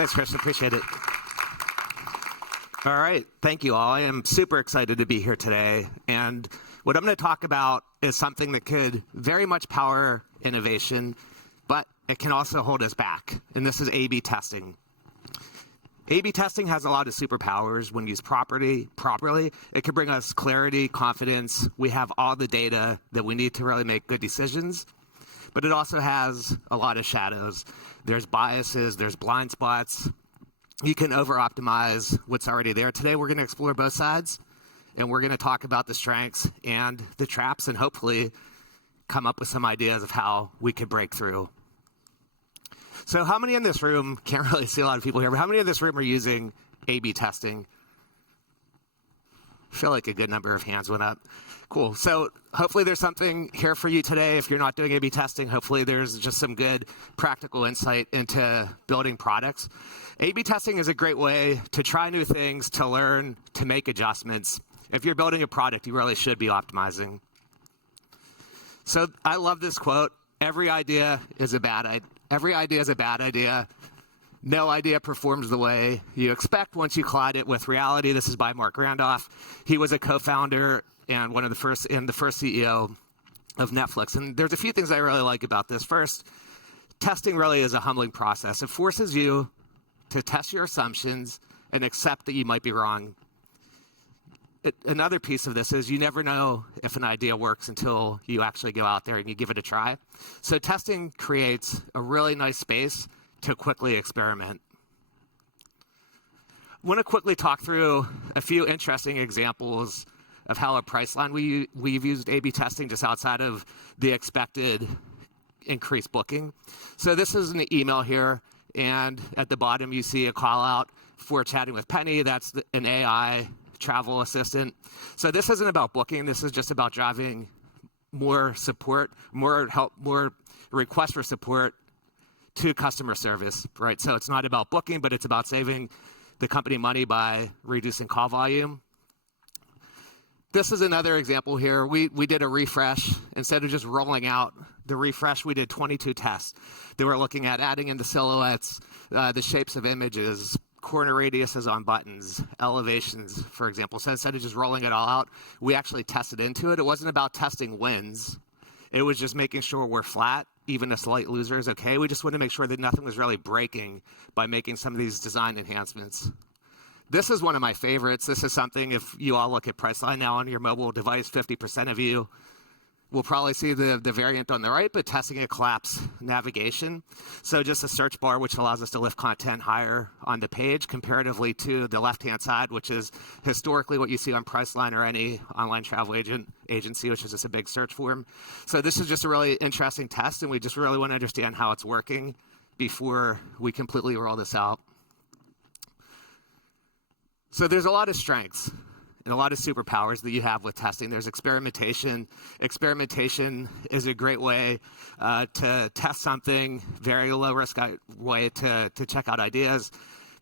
Thanks, Christian. Appreciate it. All right. Thank you all. I am super excited to be here today. And what I'm going to talk about is something that could very much power innovation, but it can also hold us back. And this is A/B testing. A/B testing has a lot of superpowers when used properly. It can bring us clarity, confidence. We have all the data that we need to really make good decisions. But it also has a lot of shadows. There's biases, there's blind spots. You can over-optimize what's already there. Today, we're going to explore both sides, and we're going to talk about the strengths and the traps, and hopefully come up with some ideas of how we could break through. So how many in this room, can't really see a lot of people here, but how many in this room are using A/B testing? I feel like a good number of hands went up. Cool. So hopefully there's something here for you today. If you're not doing A/B testing, hopefully there's just some good practical insight into building products. A/B testing is a great way to try new things, to learn, to make adjustments. If you're building a product, you really should be optimizing. So I love this quote. Every idea is a bad idea. No idea performs the way you expect once you collide it with reality. This is by Mark Randolph. He was a co-founder and the first CEO of Netflix. And there's a few things I really like about this. First, testing really is a humbling process. It forces you to test your assumptions and accept that you might be wrong. Another piece of this is you never know if an idea works until you actually go out there and you give it a try. So testing creates a really nice space to quickly experiment. I want to quickly talk through a few interesting examples of how at Priceline we've used A/B testing just outside of the expected increased booking. So this is an email here, and at the bottom you see a call out for chatting with Penny. That's an AI travel assistant. So this isn't about booking. This is just about driving more support, more help, more requests for support to customer service, right? So it's not about booking, but it's about saving the company money by reducing call volume. This is another example here. We did a refresh. Instead of just rolling out the refresh, we did 22 tests. They were looking at adding in the silhouettes, the shapes of images, corner radiuses on buttons, elevations, for example. So instead of just rolling it all out, we actually tested into it. It wasn't about testing wins. It was just making sure we're flat. Even a slight loser is okay. We just wanted to make sure that nothing was really breaking by making some of these design enhancements. This is one of my favorites. This is something, if you all look at Priceline now on your mobile device, 50% of you will probably see the variant on the right, but testing a collapse navigation. So just a search bar, which allows us to lift content higher on the page comparatively to the left-hand side, which is historically what you see on Priceline or any online travel agency, which is just a big search form. So this is just a really interesting test, and we just really want to understand how it's working before we completely roll this out. So there's a lot of strengths and a lot of superpowers that you have with testing. There's experimentation. Experimentation is a great way to test something, very low risk way to check out ideas.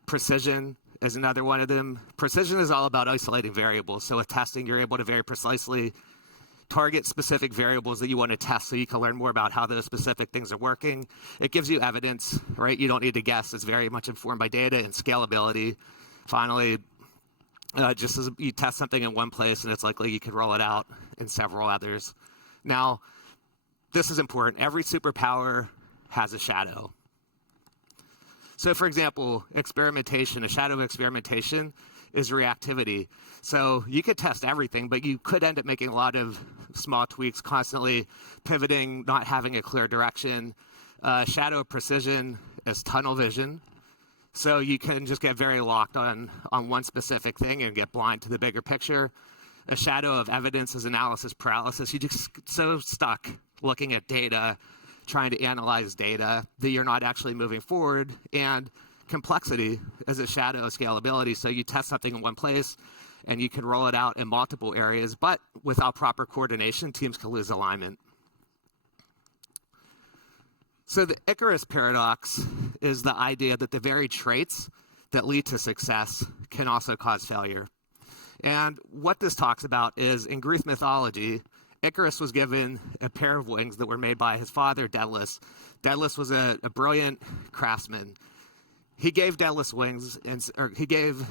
Precision is another one of them. Precision is all about isolating variables. So with testing, you're able to very precisely target specific variables that you want to test so you can learn more about how those specific things are working. It gives you evidence, right? You don't need to guess. It's very much informed by data. And scalability. Finally, just as you test something in one place and it's likely you could roll it out in several others. Now, this is important. Every superpower has a shadow. So for example, experimentation, a shadow of experimentation is reactivity. So you could test everything, but you could end up making a lot of small tweaks, constantly pivoting, not having a clear direction. Shadow of precision is tunnel vision. So you can just get very locked on one specific thing and get blind to the bigger picture. A shadow of evidence is analysis paralysis. You just so stuck looking at data, trying to analyze data that you're not actually moving forward. And complexity is a shadow of scalability. So you test something in one place and you can roll it out in multiple areas, but without proper coordination, teams can lose alignment. So the Icarus paradox is the idea that the very traits that lead to success can also cause failure. And what this talks about is, in Greek mythology, Icarus was given a pair of wings that were made by his father, Daedalus. Daedalus was a brilliant craftsman. he gave Daedalus wings, or he gave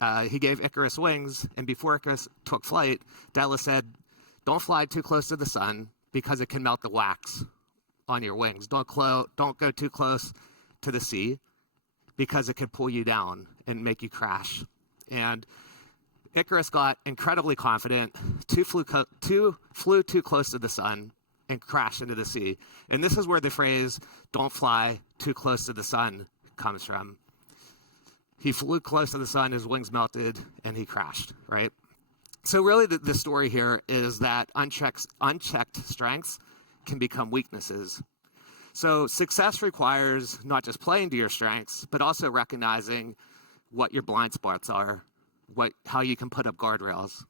Icarus wings, and before Icarus took flight, Daedalus said, "Don't fly too close to the sun because it can melt the wax on your wings. Don't go too close to the sea because it could pull you down and make you crash." And Icarus got incredibly confident, flew too close to the sun, and crashed into the sea. And this is where the phrase, "don't fly too close to the sun," comes from. He flew close to the sun, his wings melted, and he crashed, right? So really the story here is that unchecked strengths can become weaknesses. So success requires not just playing to your strengths, but also recognizing what your blind spots are, how you can put up guardrails.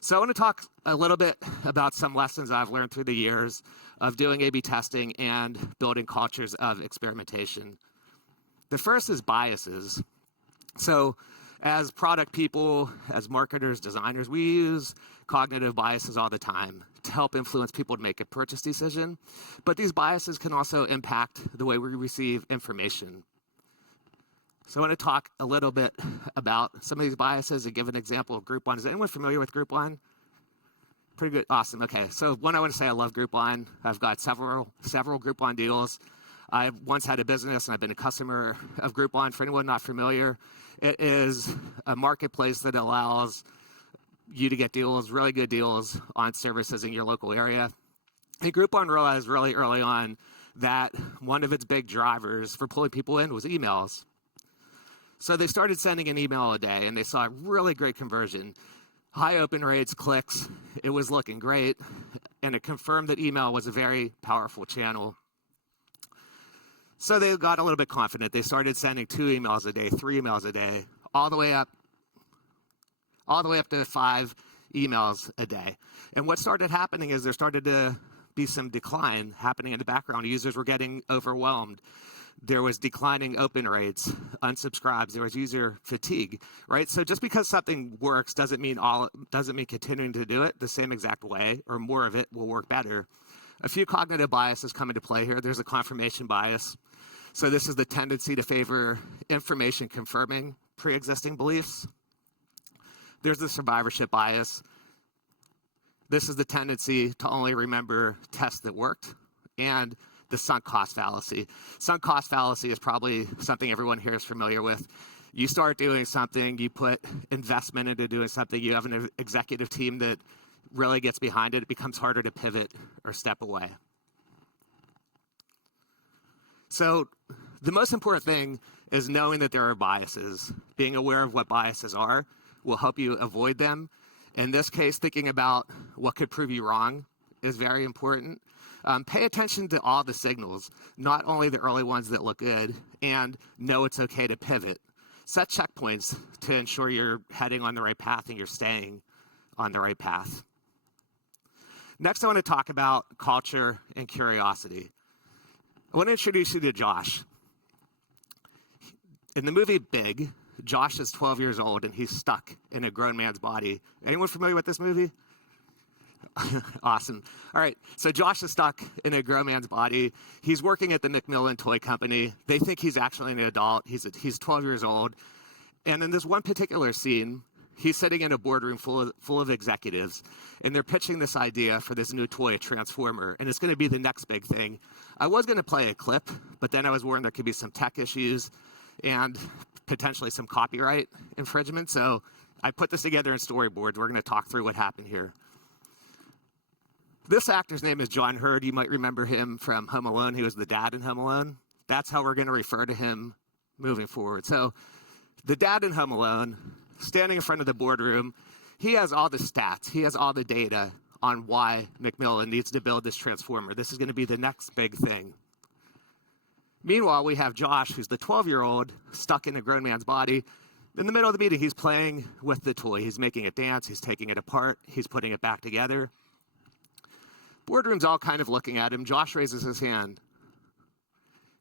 So I want to talk a little bit about some lessons I've learned through the years of doing A/B testing and building cultures of experimentation. The first is biases. So as product people, as marketers, designers, we use cognitive biases all the time to help influence people to make a purchase decision. But these biases can also impact the way we receive information. So I want to talk a little bit about some of these biases and give an example of Groupon. Is anyone familiar with Groupon? Pretty good. Awesome. Okay. So one, I want to say I love Groupon. I've got several Groupon deals. I once had a business and I've been a customer of Groupon. For anyone not familiar, it is a marketplace that allows you to get deals, really good deals on services in your local area. And Groupon realized really early on that one of its big drivers for pulling people in was emails. So they started sending an email a day, and they saw really great conversion. High open rates, clicks, it was looking great, and it confirmed that email was a very powerful channel. So they got a little bit confident. They started sending 2 emails a day, 3 emails a day, all the way up to 5 emails a day. And what started happening is there started to be some decline happening in the background. Users were getting overwhelmed. There was declining open rates, unsubscribes. There was user fatigue, right? So just because something works doesn't mean continuing to do it the same exact way, or more of it will work better. A few cognitive biases come into play here. There's a confirmation bias. So this is the tendency to favor information confirming pre-existing beliefs. There's the survivorship bias. This is the tendency to only remember tests that worked. And the sunk cost fallacy. Sunk cost fallacy is probably something everyone here is familiar with. You start doing something, you put investment into doing something, you have an executive team that really gets behind it, it becomes harder to pivot or step away. So the most important thing is knowing that there are biases. Being aware of what biases are will help you avoid them. In this case, thinking about what could prove you wrong is very important. Pay attention to all the signals, not only the early ones that look good, and know it's okay to pivot. Set checkpoints to ensure you're heading on the right path and you're staying on the right path. Next, I want to talk about culture and curiosity. I want to introduce you to Josh. In the movie Big, Josh is 12 years old and he's stuck in a grown man's body. Anyone familiar with this movie? Awesome. All right. So Josh is stuck in a grown man's body. He's working at the Macmillan Toy Company. They think he's actually an adult. He's 12 years old. And in this one particular scene, he's sitting in a boardroom full of executives, and they're pitching this idea for this new toy, a transformer, and it's going to be the next big thing. I was going to play a clip, but then I was worried there could be some tech issues and potentially some copyright infringement. So I put this together in storyboards. We're going to talk through what happened here. This actor's name is John Hurd. You might remember him from Home Alone. He was the dad in Home Alone. That's how we're going to refer to him moving forward. So the dad in Home Alone, standing in front of the boardroom, he has all the stats. He has all the data on why Macmillan needs to build this transformer. This is going to be the next big thing. Meanwhile, we have Josh, who's the 12-year-old, stuck in a grown man's body. In the middle of the meeting, he's playing with the toy. He's making it dance. He's taking it apart. He's putting it back together. Boardroom's all kind of looking at him. Josh raises his hand.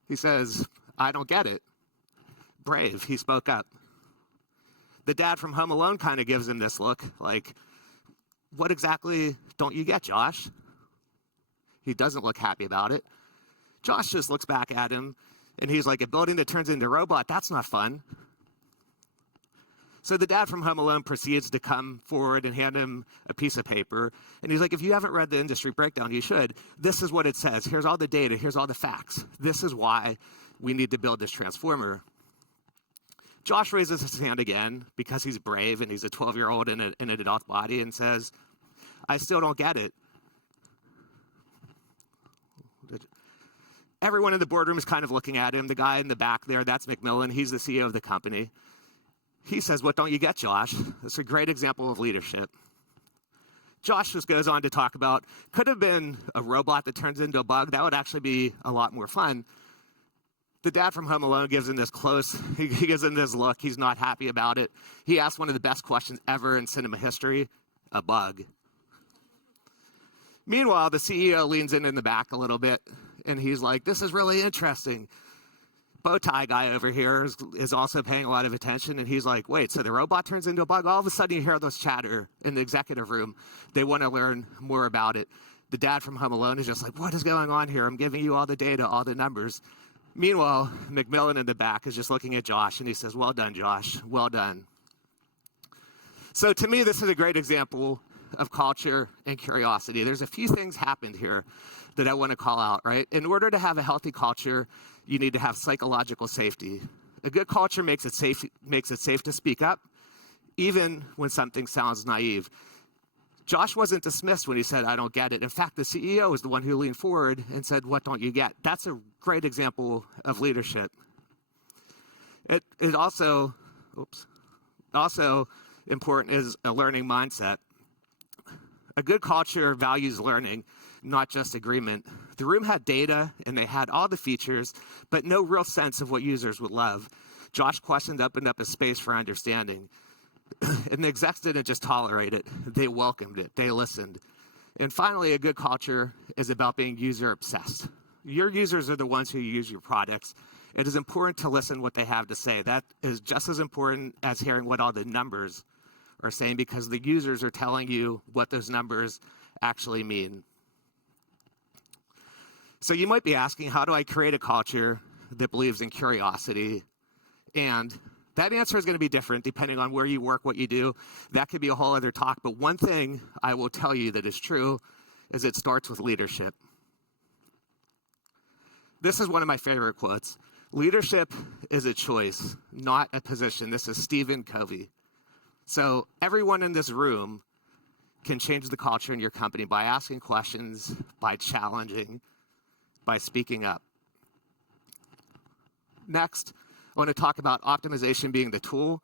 He says, "I don't get it." Brave, he spoke up. The dad from Home Alone kind of gives him this look, like, "What exactly don't you get, Josh?" He doesn't look happy about it. Josh just looks back at him. And he's like, a building that turns into a robot, that's not fun. So the dad from Home Alone proceeds to come forward and hand him a piece of paper. And he's like, if you haven't read the industry breakdown, you should. This is what it says. Here's all the data. Here's all the facts. This is why we need to build this transformer. Josh raises his hand again because he's brave and he's a 12-year-old in an adult body and says, I still don't get it. Everyone in the boardroom is kind of looking at him. The guy in the back there, that's McMillan. He's the CEO of the company. He says, what don't you get, Josh? It's a great example of leadership. Josh just goes on to talk about, could have been a robot that turns into a bug. That would actually be a lot more fun. The dad from Home Alone gives him this he gives him this look. He's not happy about it. He asks one of the best questions ever in cinema history, a bug. Meanwhile, the CEO leans in the back a little bit, and he's like, this is really interesting. Bow tie guy over here is also paying a lot of attention, and he's like, wait, so the robot turns into a bug? All of a sudden, you hear those chatter in the executive room. They want to learn more about it. The dad from Home Alone is just like, what is going on here? I'm giving you all the data, all the numbers. Meanwhile, McMillan in the back is just looking at Josh, and he says, well done, Josh, well done. So to me, this is a great example of culture and curiosity. There's a few things happened here that I want to call out, right? In order to have a healthy culture, you need to have psychological safety. A good culture makes it safe to speak up, even when something sounds naive. Josh wasn't dismissed when he said, I don't get it. In fact, the CEO is the one who leaned forward and said, what don't you get? That's a great example of leadership. It also important is a learning mindset. A good culture values learning, not just agreement. The room had data, and they had all the features, but no real sense of what users would love. Josh's questions opened up a space for understanding. And the execs didn't just tolerate it. They welcomed it. They listened. And finally, a good culture is about being user-obsessed. Your users are the ones who use your products. It is important to listen what they have to say. That is just as important as hearing what all the numbers are saying, because the users are telling you what those numbers actually mean. So you might be asking, how do I create a culture that believes in curiosity? And that answer is going to be different depending on where you work, what you do. That could be a whole other talk. But one thing I will tell you that is true is it starts with leadership. This is one of my favorite quotes. Leadership is a choice, not a position. This is Stephen Covey. So everyone in this room can change the culture in your company by asking questions, by challenging, by speaking up. Next, I want to talk about optimization being the tool,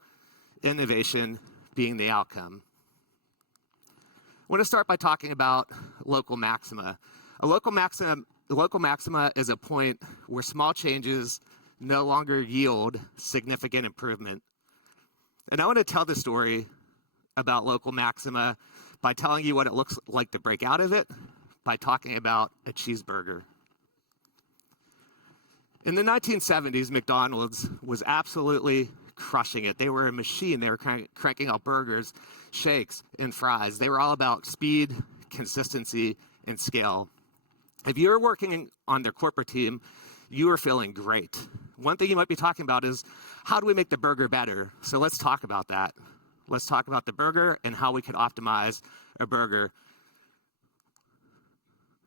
innovation being the outcome. I want to start by talking about local maxima. A local maxima is a point where small changes no longer yield significant improvement. And I want to tell the story about local maxima by telling you what it looks like to break out of it, by talking about a cheeseburger. In the 1970s, McDonald's was absolutely crushing it. They were a machine. They were cranking out burgers, shakes, and fries. They were all about speed, consistency, and scale. If you were working on their corporate team, you were feeling great. One thing you might be talking about is, how do we make the burger better? So let's talk about that. Let's talk about the burger and how we could optimize a burger.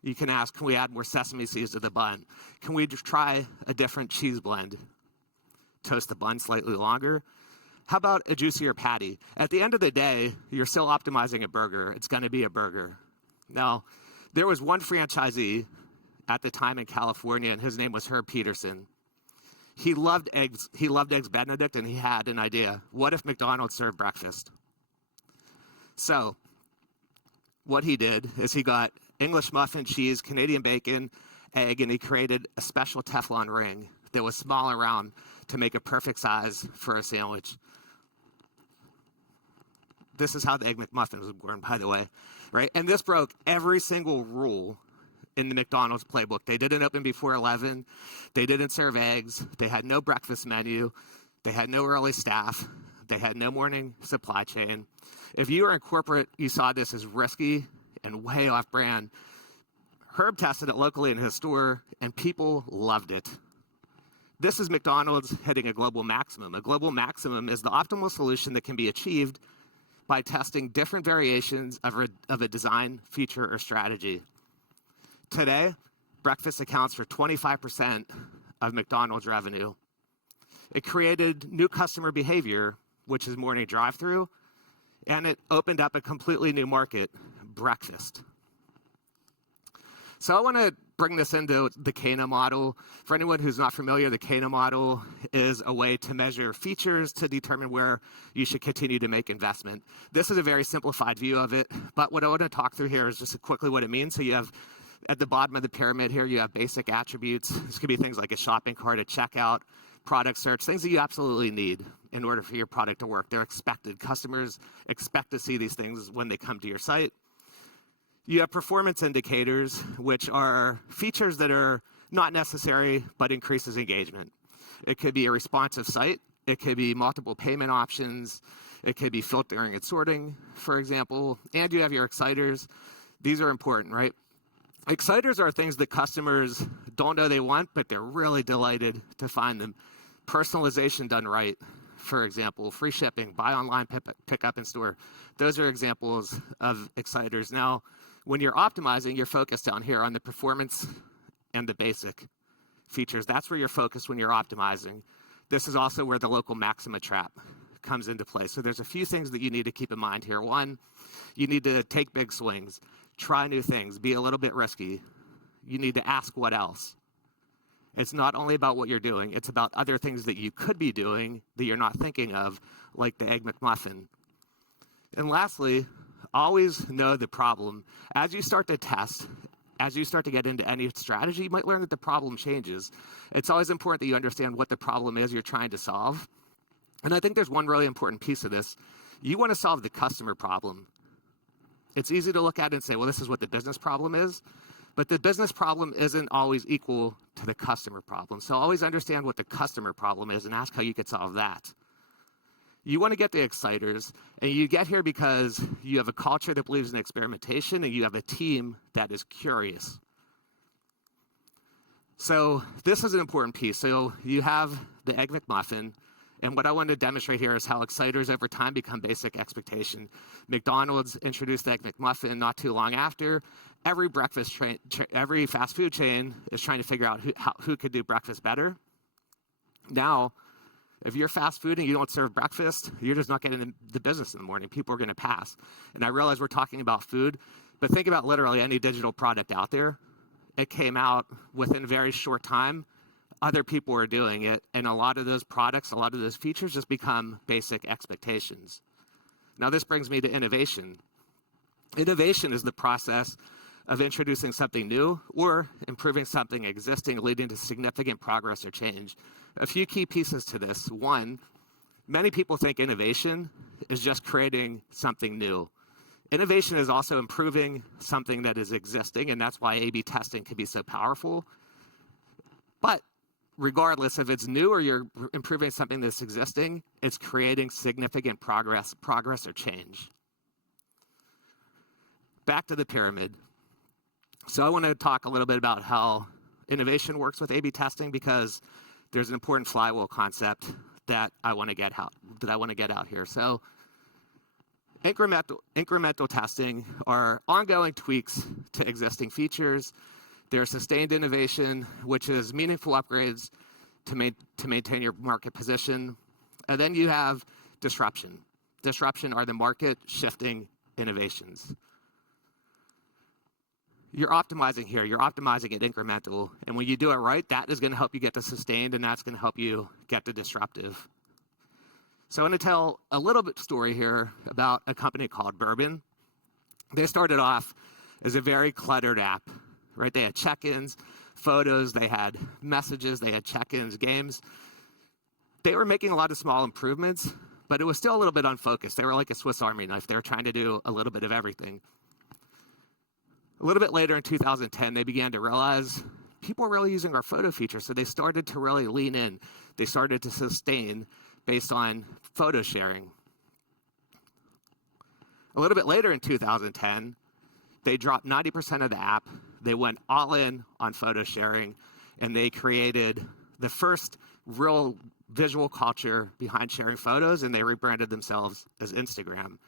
You can ask, can we add more sesame seeds to the bun? Can we just try a different cheese blend? Toast the bun slightly longer? How about a juicier patty? At the end of the day, you're still optimizing a burger. It's going to be a burger. Now, there was one franchisee at the time in California, and his name was Herb Peterson. He loved eggs. He loved Eggs Benedict, and he had an idea. What if McDonald's served breakfast? So what he did is he got English muffin, cheese, Canadian bacon, egg, and he created a special Teflon ring that was small and round to make a perfect size for a sandwich. This is how the Egg McMuffin was born, by the way, right? And this broke every single rule in the McDonald's playbook. They didn't open before 11. They didn't serve eggs. They had no breakfast menu. They had no early staff. They had no morning supply chain. If you were in corporate, you saw this as risky and way off brand. Herb tested it locally in his store, and people loved it. This is McDonald's hitting a global maximum. A global maximum is the optimal solution that can be achieved by testing different variations of a design, feature, or strategy. Today, breakfast accounts for 25% of McDonald's revenue. It created new customer behavior, which is morning drive-through, and it opened up a completely new market, breakfast. So I want to bring this into the Kano model. For anyone who's not familiar, the Kano model is a way to measure features to determine where you should continue to make investment. This is a very simplified view of it, but what I want to talk through here is just quickly what it means. So you have, at the bottom of the pyramid here, you have basic attributes. This could be things like a shopping cart, a checkout, product search, things that you absolutely need in order for your product to work. They're expected. Customers expect to see these things when they come to your site. You have performance indicators, which are features that are not necessary but increases engagement. It could be a responsive site. It could be multiple payment options. It could be filtering and sorting, for example. And you have your exciters. These are important, right? Exciters are things that customers don't know they want, but they're really delighted to find them. Personalization done right, for example, free shipping, buy online, pick up in store. Those are examples of exciters. Now, when you're optimizing, you're focused down here on the performance and the basic features. That's where you're focused when you're optimizing. This is also where the local maxima trap comes into play. So there's a few things that you need to keep in mind here. One, you need to take big swings, try new things, be a little bit risky. You need to ask what else. It's not only about what you're doing, it's about other things that you could be doing that you're not thinking of, like the Egg McMuffin. And lastly, always know the problem. As you start to test, as you start to get into any strategy, you might learn that the problem changes. It's always important that you understand what the problem is you're trying to solve. And I think there's one really important piece of this. You want to solve the customer problem. It's easy to look at it and say, well, this is what the business problem is. But the business problem isn't always equal to the customer problem. So always understand what the customer problem is and ask how you could solve that. You want to get the exciters, and you get here because you have a culture that believes in experimentation, and you have a team that is curious. So this is an important piece. So you have the Egg McMuffin, and what I want to demonstrate here is how exciters over time become basic expectation. McDonald's introduced the Egg McMuffin not too long after. Every every fast food chain is trying to figure out who could do breakfast better. Now, if you're fast food and you don't serve breakfast, you're just not getting the business in the morning. People are going to pass. And I realize we're talking about food, but think about literally any digital product out there. It came out within a very short time. Other people were doing it, and a lot of those products, a lot of those features just become basic expectations. Now, this brings me to innovation. Innovation is the process of introducing something new or improving something existing, leading to significant progress or change. A few key pieces to this. One, many people think innovation is just creating something new. Innovation is also improving something that is existing, and that's why A/B testing can be so powerful. But regardless if it's new or you're improving something that's existing, it's creating significant progress or change. Back to the pyramid. So I want to talk a little bit about how innovation works with A/B testing, because there's an important flywheel concept that I want to get out here. So incremental testing are ongoing tweaks to existing features. There's sustained innovation, which is meaningful upgrades to maintain your market position. And then you have disruption. Disruption are the market shifting innovations. You're optimizing here. You're optimizing it incremental. And when you do it right, that is going to help you get the sustained, and that's going to help you get the disruptive. So I'm going to tell a little bit story here about a company called Bourbon. They started off as a very cluttered app, right? They had check-ins, photos, they had messages, they had check-ins, games. They were making a lot of small improvements, but it was still a little bit unfocused. They were like a Swiss Army knife. They were trying to do a little bit of everything. A little bit later in 2010, they began to realize people are really using our photo feature, so they started to really lean in. They started to sustain based on photo sharing. A little bit later in 2010, they dropped 90% of the app. They went all in on photo sharing, and they created the first real visual culture behind sharing photos, and they rebranded themselves as Instagram.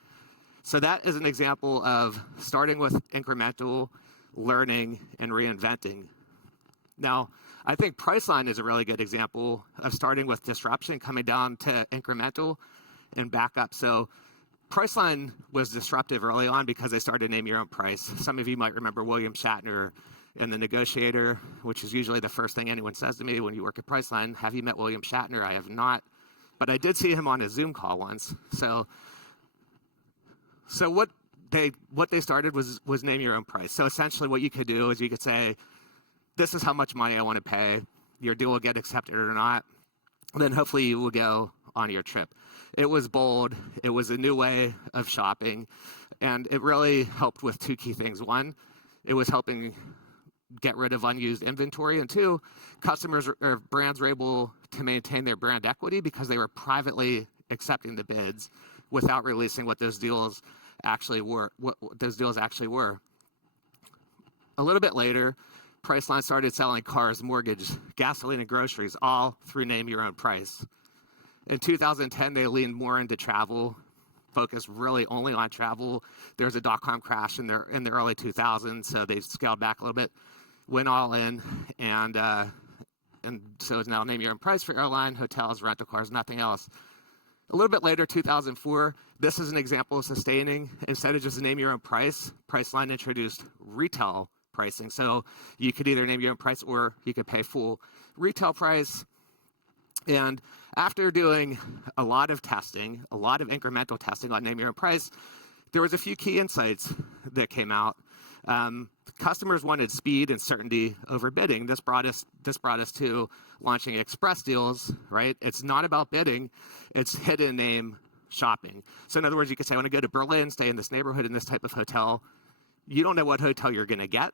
So that is an example of starting with incremental, learning, and reinventing. Now, I think Priceline is a really good example of starting with disruption, coming down to incremental, and back up. So Priceline was disruptive early on because they started Name Your Own Price. Some of you might remember William Shatner in The Negotiator, which is usually the first thing anyone says to me when you work at Priceline. Have you met William Shatner? I have not, but I did see him on a Zoom call once. So what they started was Name Your Own Price. So essentially what you could do is you could say, this is how much money I want to pay. Your deal will get accepted or not. Then hopefully you will go on your trip. It was bold. It was a new way of shopping. And it really helped with two key things. One, it was helping get rid of unused inventory. And two, customers or brands were able to maintain their brand equity because they were privately accepting the bids without releasing what those deals actually were. A little bit later, Priceline started selling cars, mortgage, gasoline, and groceries, all through Name Your Own Price. In 2010, they leaned more into travel, focused really only on travel. There was a dot-com crash in the early 2000s, so they scaled back a little bit, went all in, and so it's now Name Your Own Price for airline, hotels, rental cars, nothing else. A little bit later, 2004, this is an example of sustaining. Instead of just Name Your Own Price, Priceline introduced retail pricing. So you could either name your own price or you could pay full retail price. And after doing a lot of testing, a lot of incremental testing on Name Your Own Price, there was a few key insights that came out. Customers wanted speed and certainty over bidding. This brought us to launching express deals, right? It's not about bidding, it's hidden name shopping. So in other words, you could say, I want to go to Berlin, stay in this neighborhood in this type of hotel. You don't know what hotel you're going to get.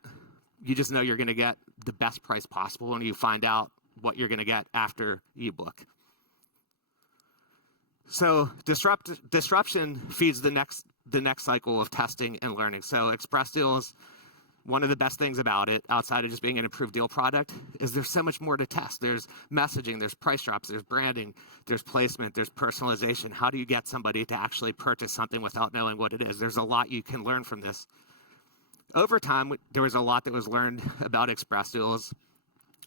You just know you're going to get the best price possible, and you find out what you're going to get after you book. So disruption feeds the next cycle of testing and learning. So express deals, one of the best things about it, outside of just being an improved deal product, is there's so much more to test. There's messaging, there's price drops, there's branding, there's placement, there's personalization. How do you get somebody to actually purchase something without knowing what it is? There's a lot you can learn from this. Over time, there was a lot that was learned about express deals.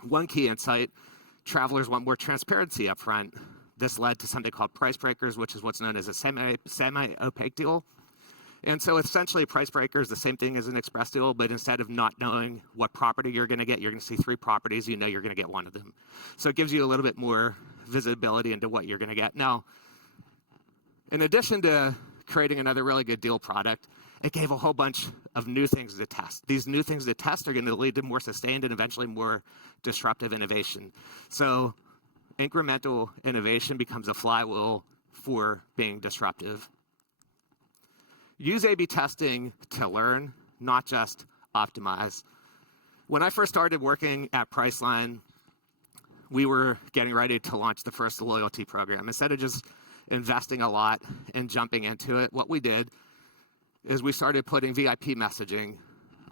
One key insight, travelers want more transparency up front. This led to something called price breakers, which is what's known as a semi-opaque deal. And so essentially, a price breaker is the same thing as an express deal, but instead of not knowing what property you're going to get, you're going to see 3 properties, you know you're going to get one of them. So it gives you a little bit more visibility into what you're going to get. Now, in addition to creating another really good deal product, it gave a whole bunch of new things to test. These new things to test are going to lead to more sustained and eventually more disruptive innovation. So incremental innovation becomes a flywheel for being disruptive. Use A/B testing to learn, not just optimize. When I first started working at Priceline, we were getting ready to launch the first loyalty program. Instead of just investing a lot and jumping into it, what we did is we started putting VIP messaging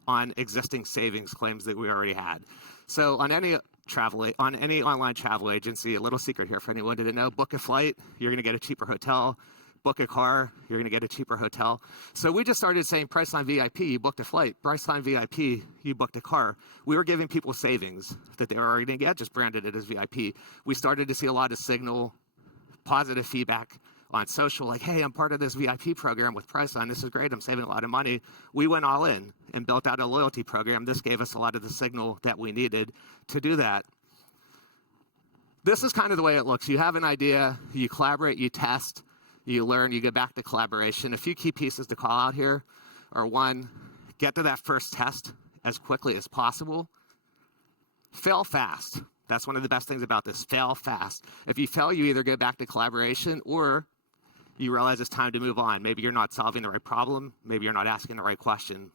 on existing savings claims that we already had. So on any online travel agency, a little secret here for anyone who didn't know, book a flight, you're going to get a cheaper hotel. Book a car, you're going to get a cheaper hotel. So we just started saying Priceline VIP, you booked a flight. Priceline VIP, you booked a car. We were giving people savings that they were already going to get, just branded it as VIP. We started to see a lot of signal, positive feedback on social, like, hey, I'm part of this VIP program with Priceline. This is great. I'm saving a lot of money. We went all in and built out a loyalty program. This gave us a lot of the signal that we needed to do that. This is kind of the way it looks. You have an idea, you collaborate, you test, you learn, you go back to collaboration. A few key pieces to call out here are, one, get to that first test as quickly as possible. Fail fast. That's one of the best things about this. Fail fast. If you fail, you either go back to collaboration or you realize it's time to move on. Maybe you're not solving the right problem. Maybe you're not asking the right question.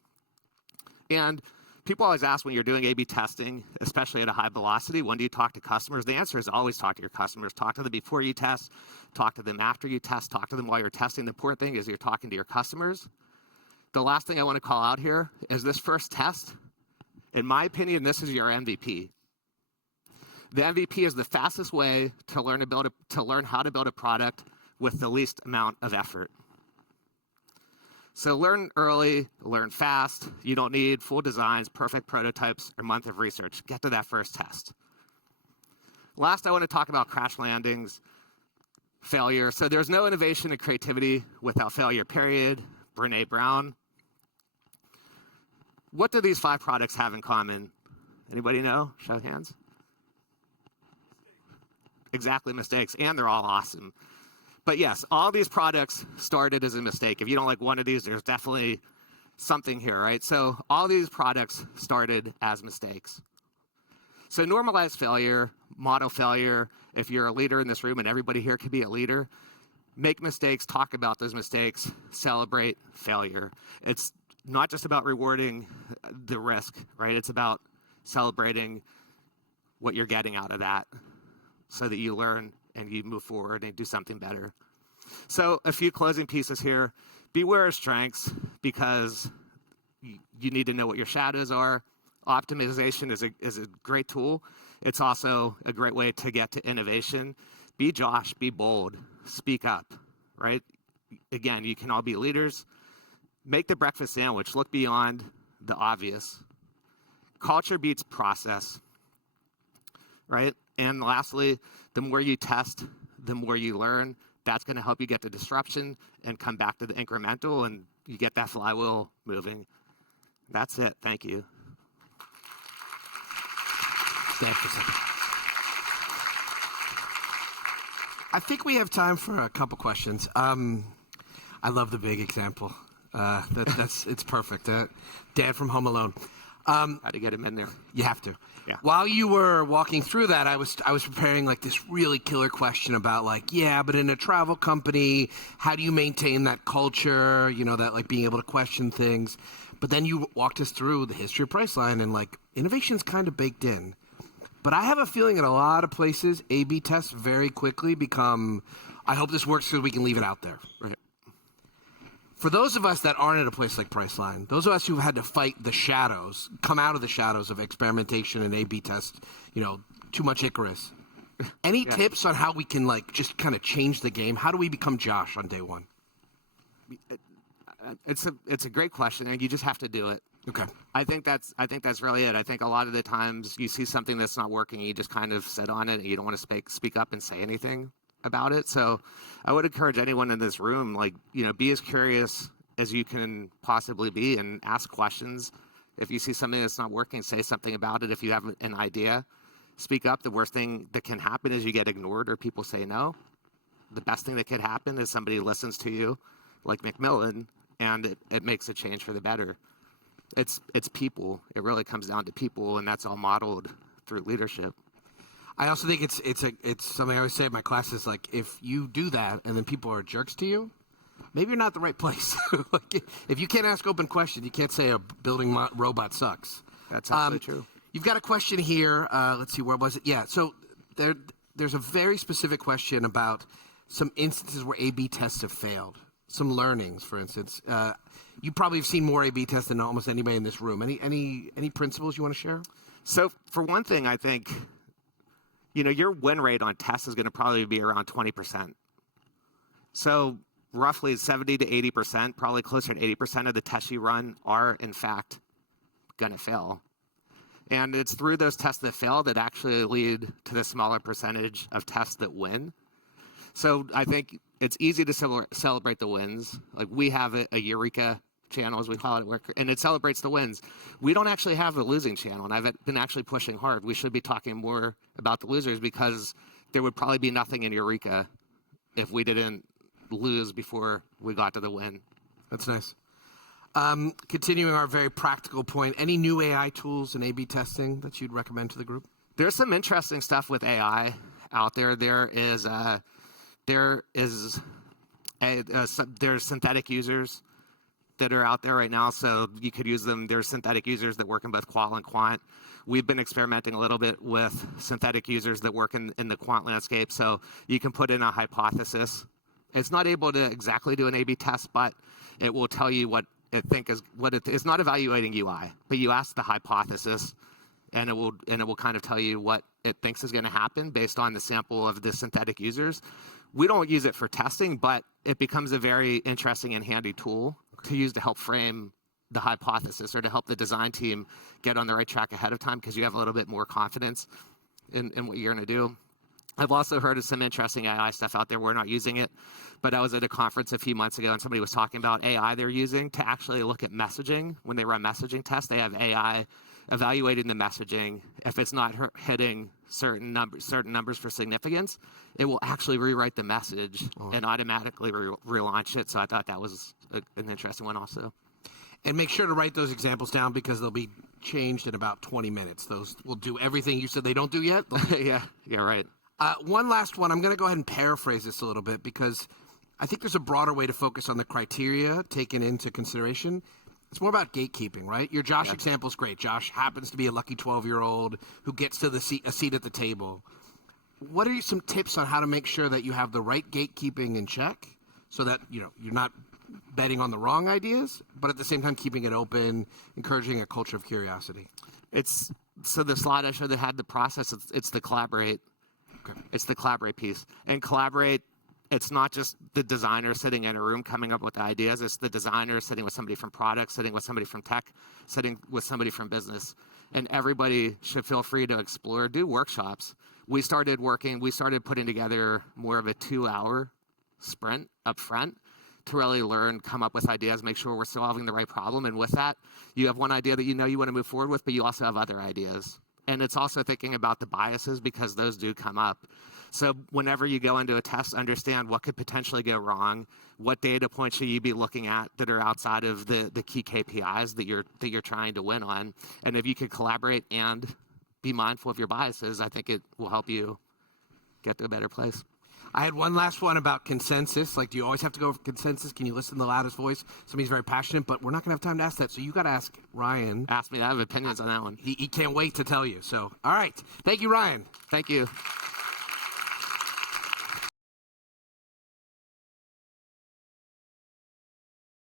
And people always ask when you're doing A/B testing, especially at a high velocity, when do you talk to customers? The answer is always talk to your customers. Talk to them before you test. Talk to them after you test. Talk to them while you're testing. The important thing is you're talking to your customers. The last thing I want to call out here is this first test. In my opinion, this is your MVP. The MVP is the fastest way to learn how to build a product with the least amount of effort. So learn early, learn fast. You don't need full designs, perfect prototypes, or a month of research. Get to that first test. Last, I want to talk about crash landings, failure. So there's no innovation and creativity without failure, period. Brené Brown. What do these 5 products have in common? Anybody know? Show of hands. Exactly, mistakes, and they're all awesome. But yes, all these products started as a mistake. If you don't like one of these, there's definitely something here, right? So all these products started as mistakes. So normalize failure, model failure. If you're a leader in this room, and everybody here could be a leader, make mistakes, talk about those mistakes, celebrate failure. It's not just about rewarding the risk, right? It's about celebrating what you're getting out of that so that you learn and you move forward and do something better. So a few closing pieces here. Beware of strengths, because you need to know what your shadows are. Optimization is a great tool. It's also a great way to get to innovation. Be Josh, be bold, speak up, right? Again, you can all be leaders. Make the breakfast sandwich, look beyond the obvious. Culture beats process, right? And lastly, the more you test, the more you learn. That's going to help you get to disruption and come back to the incremental, and you get that flywheel moving. That's it. Thank you. I think we have time for a couple questions. I love the big example. It's perfect. Dad from Home Alone. How to get him in there. You have to. Yeah. While you were walking through that, I was preparing like this really killer question about like, yeah, but in a travel company, how do you maintain that culture? You know, that like being able to question things. But then you walked us through the history of Priceline, and like innovation's kind of baked in. But I have a feeling at a lot of places, A/B tests very quickly become, I hope this works because we can leave it out there. Right. For those of us that aren't at a place like Priceline, those of us who've had to fight the shadows, come out of the shadows of experimentation and A/B tests, you know, too much Icarus. Any tips on how we can like just kind of change the game? How do we become Josh on day one? It's a great question, and you just have to do it. Okay. I think that's really it. I think a lot of the times you see something that's not working, you just kind of sit on it, and you don't want to speak up and say anything about it. So I would encourage anyone in this room, like, you know, be as curious as you can possibly be and ask questions. If you see something that's not working, say something about it. If you have an idea, speak up. The worst thing that can happen is you get ignored or people say no. The best thing that could happen is somebody listens to you, like Macmillan, and it makes a change for the better. It's people. It really comes down to people, and that's all modeled through leadership. I also think it's something I always say in my classes, like if you do that and then people are jerks to you, maybe you're not the right place. Like, if you can't ask open questions, you can't say a building robot sucks. That's absolutely true. You've got a question here. Let's see, where was it? Yeah, so there's a very specific question about some instances where A/B tests have failed. Some learnings, for instance. You probably have seen more A/B tests than almost anybody in this room. Any principles you want to share? So for one thing, I think, you know, your win rate on tests is going to probably be around 20%. So roughly 70 to 80%, probably closer to 80% of the tests you run are, in fact, going to fail. And it's through those tests that fail that actually lead to the smaller percentage of tests that win. So I think it's easy to celebrate the wins. Like we have a Eureka channel, as we call it, and it celebrates the wins. We don't actually have a losing channel, and I've been actually pushing hard. We should be talking more about the losers because there would probably be nothing in Eureka if we didn't lose before we got to the win. That's nice. Continuing our very practical point, any new AI tools and A/B testing that you'd recommend to the group? There's some interesting stuff with AI out there. There's synthetic users that are out there right now, so you could use them. There's synthetic users that work in both qual and quant. We've been experimenting a little bit with synthetic users that work in the quant landscape, so you can put in a hypothesis. It's not able to exactly do an A/B test, but it will tell you what it is. It's not evaluating UI, but you ask the hypothesis, and it will kind of tell you what it thinks is going to happen based on the sample of the synthetic users. We don't use it for testing, but it becomes a very interesting and handy tool to use to help frame the hypothesis or to help the design team get on the right track ahead of time, because you have a little bit more confidence in what you're going to do. I've also heard of some interesting AI stuff out there. We're not using it, but I was at a conference a few months ago, and somebody was talking about AI they're using to actually look at messaging. When they run messaging tests, they have AI evaluating the messaging. If it's not hitting certain numbers for significance, it will actually rewrite the message and automatically relaunch it. So I thought that was an interesting one also. And make sure to write those examples down, because they'll be changed in about 20 minutes. Those will do everything you said they don't do yet. Yeah, right. One last one. I'm going to go ahead and paraphrase this a little bit, because I think there's a broader way to focus on the criteria taken into consideration. It's more about gatekeeping, right? Your Josh example is great. Josh happens to be a lucky 12-year-old who gets to a seat at the table. What are some tips on how to make sure that you have the right gatekeeping in check, so that you're not betting on the wrong ideas, but at the same time keeping it open, encouraging a culture of curiosity? So the slide I showed that had the process, it's the collaborate. Okay. It's the collaborate piece. And collaborate, it's not just the designer sitting in a room coming up with ideas. It's the designer sitting with somebody from product, sitting with somebody from tech, sitting with somebody from business. And everybody should feel free to explore, do workshops. We started putting together more of a 2-hour sprint up front to really learn, come up with ideas, make sure we're solving the right problem. And with that, you have one idea that you want to move forward with, but you also have other ideas. And it's also thinking about the biases, because those do come up. So whenever you go into a test, understand what could potentially go wrong, what data points should you be looking at that are outside of the key KPIs that you're trying to win on. And if you can collaborate and be mindful of your biases, I think it will help you get to a better place. I had one last one about consensus. Like, do you always have to go for consensus? Can you listen to the loudest voice? Somebody's very passionate, but we're not going to have time to ask that. So you got to ask Ryan. Ask me. I have opinions on that one. He can't wait to tell you. So, all right. Thank you, Ryan. Thank you.